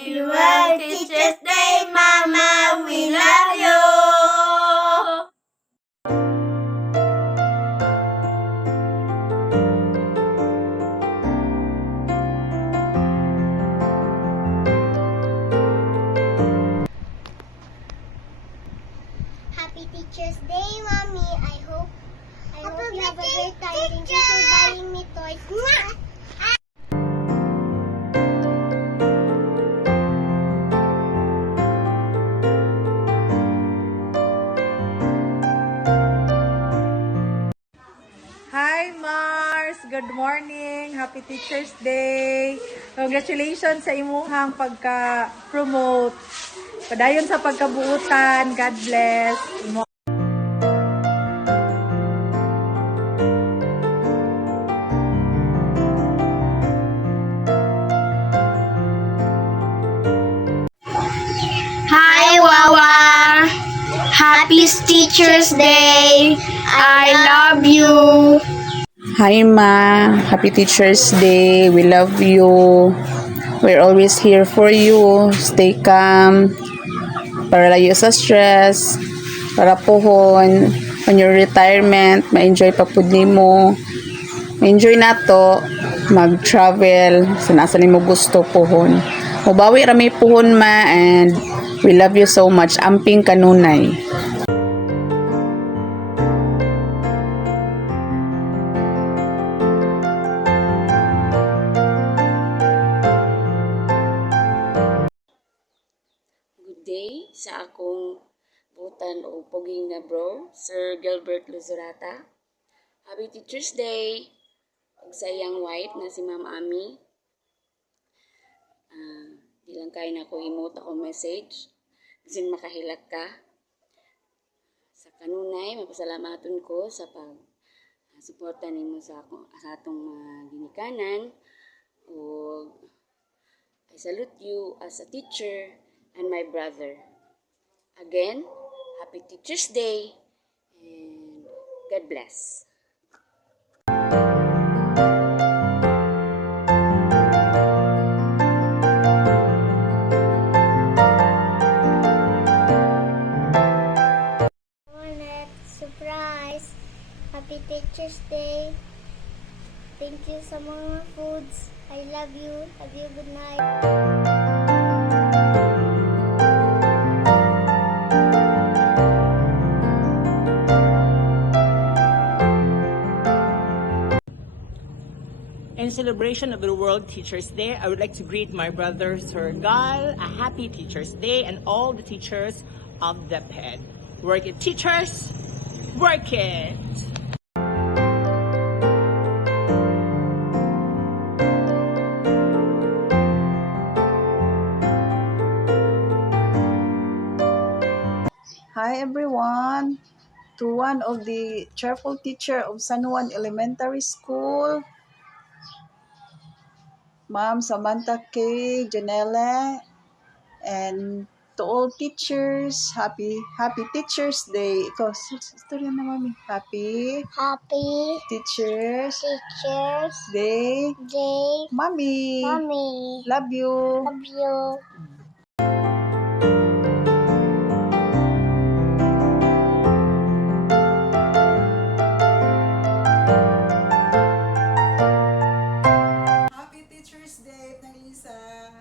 Happy World Teachers Day, Mama! We love you! Happy Teacher's Day, Mommy. I hope you have a great time. Thank you for buying me toys. Hi Mars! Good morning! Happy Teacher's Day! Congratulations sa imuhang pagka-promote. Padayon sa pagkabuutan. God bless. Hi, Wawa. Happy Teacher's Day. I love you. Hi Ma, happy Teacher's Day. We love you. We're always here for you. Stay calm. Para layo sa stress. Para pohon. On your retirement, ma-enjoy pa pud nimo. Ma-enjoy na to. Mag-travel. Sa nasa nimo gusto pohon. Mubawi rami pohon ma, and we love you so much. Amping kanunay. Good day sa akong butan o poging na bro, Sir Gilbert Luzurata. Happy Teacher's Day! Ug sa iyang wife na si Ma'am Ami. Di lang kayo na ko emote ako message. Kasi makahilak ka. Sa kanunay, mapasalamaton ko sa suporta nimo sa atong ginikanan. Ug I salute you as a teacher and my brother. Again, Happy Teacher's Day and God bless. Surprise. Happy Teacher's Day. Thank you sa mga foods. I love you. Have you good night. In celebration of the World Teachers Day, I would like to greet my brother Sir Gal a happy Teachers Day and all the teachers of the PED. Work it, teachers! Work it! Hi everyone! To one of the cheerful teacher of San Juan Elementary School, Ma'am Samantha K. Janelle, and to all teachers, happy Teacher's Day. Ikaw, storya na mami. Happy Happy Teacher's Teacher's Day. Day. Mami. Mommy. Love you. Love you. Happy Teacher's Day, Lisa.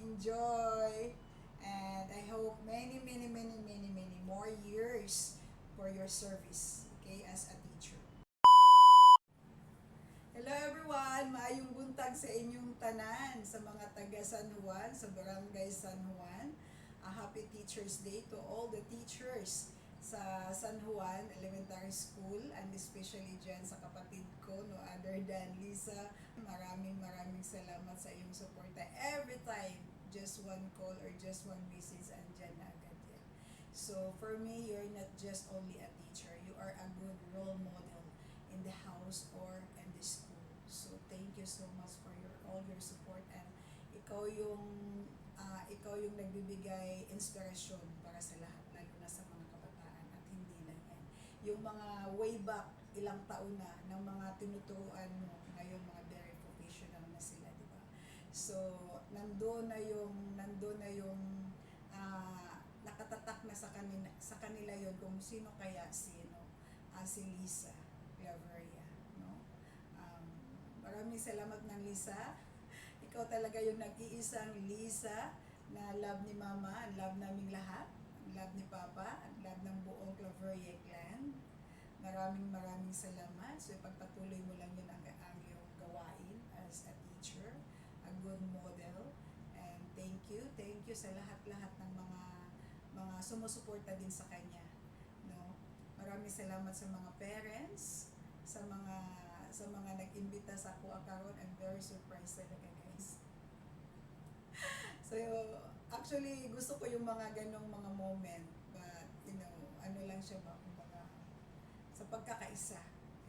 Enjoy. And I hope many more years for your service, okay, as a teacher. Hello everyone, maayong buntag sa inyong tanan, sa mga taga San Juan, sa Barangay San Juan. A happy Teacher's Day to all the teachers sa San Juan Elementary School, and especially dyan sa kapatid ko, no other than Lisa. Maraming salamat sa iyong suporta every time. Just one call or just one message, andyan na agad yan. So for me, you're not just only a teacher, you are a good role model in the house or in the school. So thank you so much for all your support, and ikaw yung nagbibigay inspirasyon para sa lahat, lalo na sa mga kabataan, at hindi lang yan. Yung mga way back ilang taon na ng mga tinuturuan mo, ngayon mga very professional na sila, di ba? So, nandun na yung nakatatak na sa kanila yon kung sino kaya si Lisa Claveria, no? Maraming salamat ng Lisa. Ikaw talaga yung nag-iisang Lisa na love ni Mama, ang love naming lahat, ang love ni Papa, ang love ng buong Claveria clan. Maraming salamat. So, ipagpatuloy mo lang yun ang iyong gawain as a teacher, a good model. And thank you sa lahat-lahat ng mga sumusuporta din sa kanya. No? Maraming salamat sa mga parents, sa mga nag-imbita sa ako karon. I'm very surprised talaga, guys. So, actually, gusto ko yung mga ganong mga moment. But, ano lang siya ba, kumbaga, sa pagkakaisa.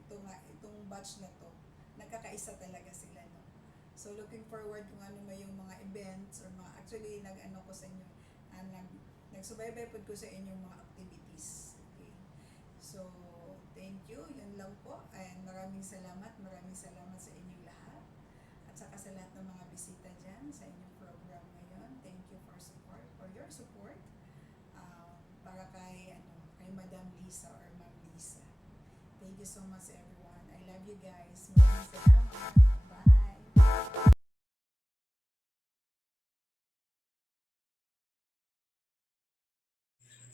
Itong batch na to, nagkakaisa talaga sila, no? So, looking forward kung ano may yung mga events or actually, nag-ano ko sa inyo, nagsubaybay po ko sa inyong mga activities. Okay? So, thank you. Yun lang po. And maraming salamat sa inyong lahat. At saka sa lahat ng mga bisita dyan sa inyong program ngayon. Thank you for your support. Para kay Madam Lisa or Ma'am Lisa. Thank you so much, everyone. I love you guys. Maraming salamat. Bye!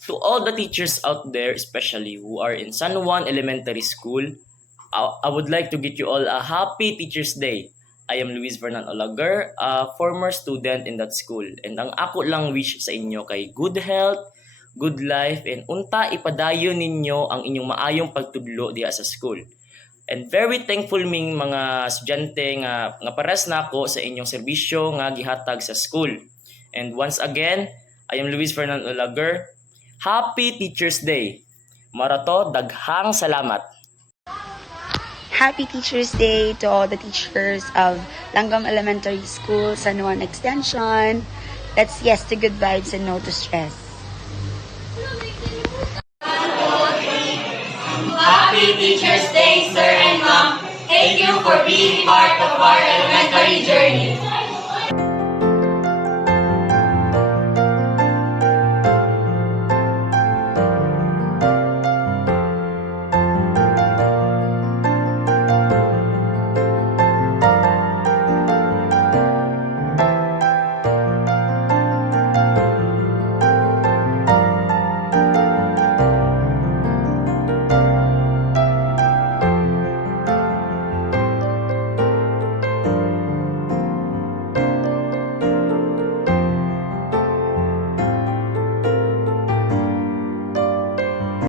To all the teachers out there, especially who are in San Juan Elementary School, I would like to get you all a happy Teachers Day. I am Luis Vernan Olagar, a former student in that school. And ang ako lang wish sa inyo kay good health, good life, and unta ipadayon ninyo ang inyong maayong pagtudlo diya sa school. And very thankful ming mga estudyante nga pares nako sa inyong serbisyo nga gihatag sa school. And once again, I am Luis Vernan Olagar. Happy Teachers Day. Marato, daghang salamat. Happy Teachers Day to all the teachers of Langgam Elementary School, San Juan Extension. Let's yes to good vibes and no to stress. Happy Teachers Day, Sir and Ma'am. Thank you for being part of our elementary journey.